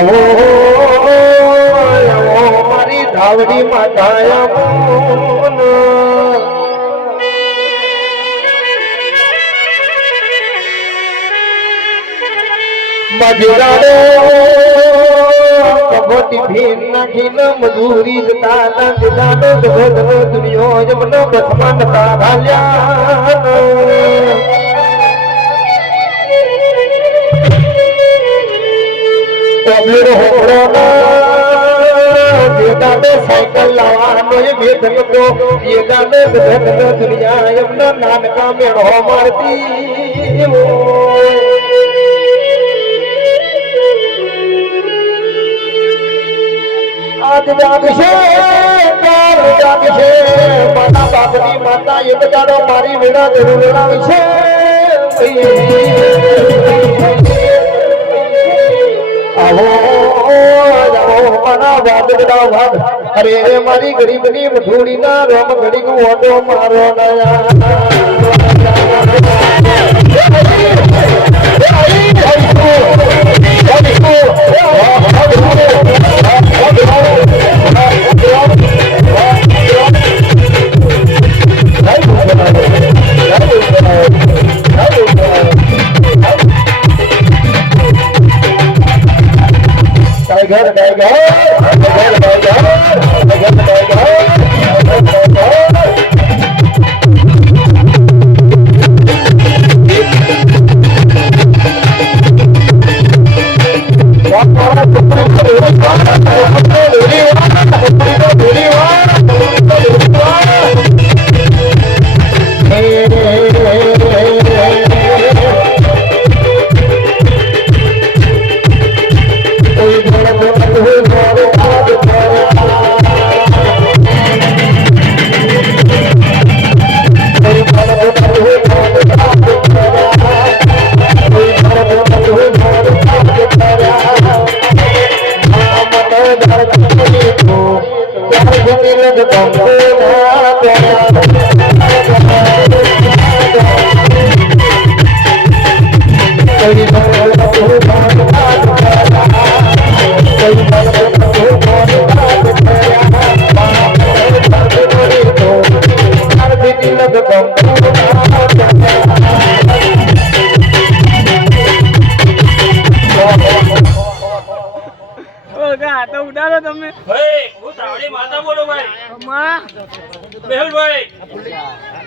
આવો મારી ધાવડી માતા મજરાડો કબોટી ભીન નાખીને મજૂરી જતા દીદાનો જગતનો દુનિયો જમનો પ્રથમા નતા ભાલ્યા સાયકલ લાવવાનો એ વેદન તો દીદાનો જગતનો દુનિયા એમનો નાનકા મેળો મારતી આજ જાગશે કાલ જાગશે માતા બાપની માતા એક દાડો મારી વેળા જરૂર લાવશે આવો મારા વાદળા વાદ અરે મારી ગરીબની મધુડીના રમ ઘડીક ઓટો મારો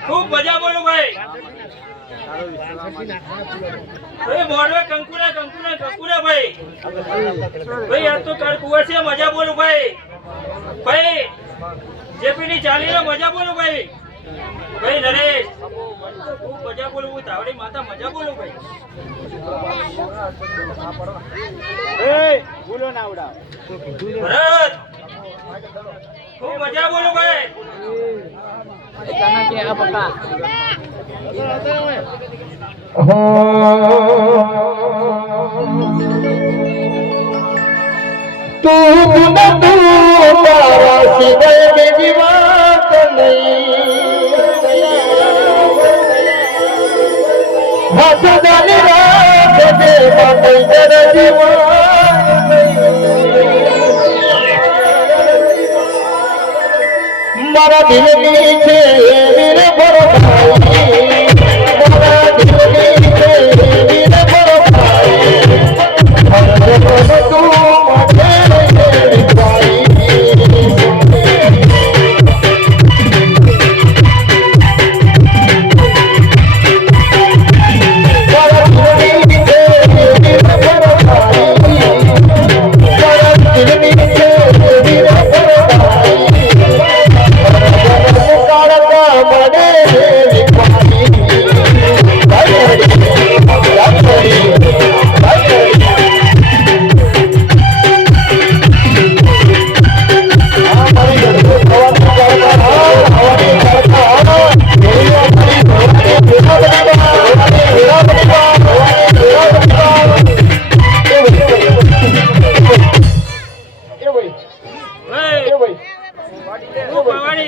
खूब मजा बोलो भाई मोड़वे कंकुरा कंकुरा कंकुरा भाई भाई आज तो कर कुआं से मजा बोलो भाई भाई जेपी चाली लो मजा बोलो भाई भाई नरेश खूब मजा बोलो वो तावड़ी माता मजा बोलो भाई बोलो ना उड़ा भरत खूब मजा बोलो भाई मारा दिल नीचे मेरे बड़ो भाई मारा दिल नीचे मेरे बड़ो भाई हर जगह तू मुझे मेरी भाई मारा दिल नीचे मेरे बड़ो भाई मारा दिल नीचे मेरे बड़ो भाई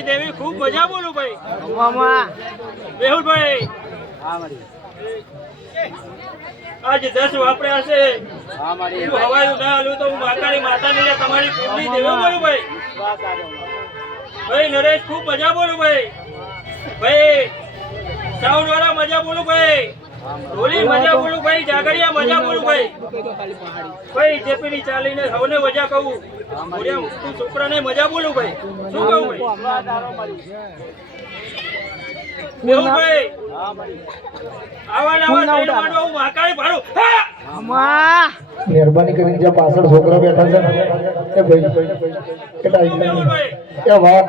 देवी खूब मजा बोलो भाई मामा बेहुल भाई આજ 10 વાપર્યા છે હું હવાયું ના હાલું તો હું માતાની માતાને લે તમારી કુંડલી દેવો બોલું ભાઈ ભાઈ નરેશ ખૂબ મજા બોલું ભાઈ સાઉન્ડ વાળા મજા બોલું ભાઈ ઢોલી મજા બોલું ભાઈ જાગરિયા મજા બોલું ભાઈ જેપીની ચાલીને સૌને મજા કહું બોલ્યા તું છોકરાને મજા બોલું ભાઈ શું કહું ભાઈ એવું ભાઈ આવા નવા ત્રણ માંડવા હું મહાકાળી ભાડું મહેરબાની કરીને જ્યાં પાછળ છોકરા બેઠા છે એ ભાઈ કેટલા એ વાહ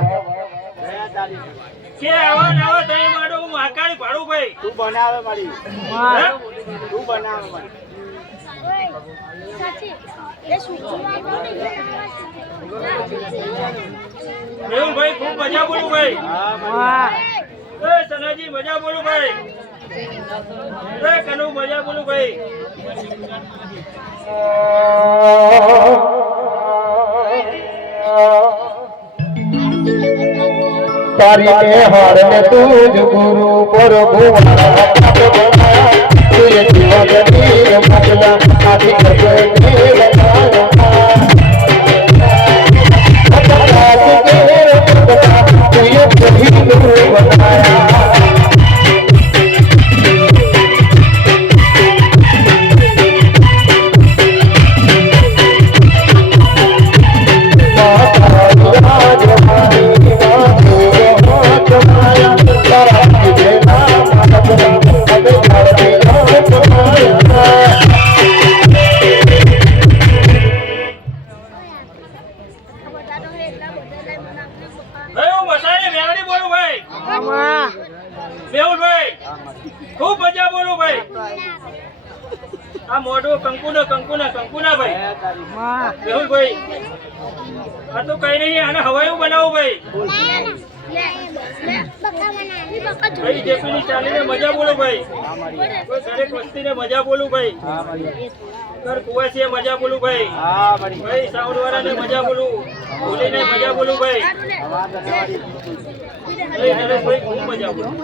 કે આવા નવા ત્રણ માંડવા હું મહાકાળી ભાડું ભાઈ તું બનાવે મારી હે? તું બનાવે મારી મેહુલ ભાઈ ખૂબ મજા બોલું ભાઈ એ સનાજી મજા બોલું ભાઈ એ કનુ મજા બોલું ભાઈ તારી ને હાર ને તું જ ગુરુ પ્રભુ મારા પાપ બનાયા તું એ જીવન નીર મગલા આથી કસે ને લગાયા તું એ સહી નું બનાયા ભાઈ હું મસાણી મેવડી બોલું ભાઈ મેહુલભાઈ ખૂબ મજા બોલું ભાઈ આ મોઢું કંકુના ભાઈ મેહુલભાઈ આ તો કઈ નહીં આને હવાયું બનાવું ભાઈ ભાઈ જેપીની ચાલીને મજા બોલું ભાઈ દરેક વસ્તીને મજા બોલું ભાઈ કર કુવાસીએ મજા બોલું ભાઈ ભાઈ સાઉન્ડ વાળાને મજા બોલું બોલીને મજા બોલું ભાઈ ભાઈ નરેશભાઈ ખૂબ મજા બોલું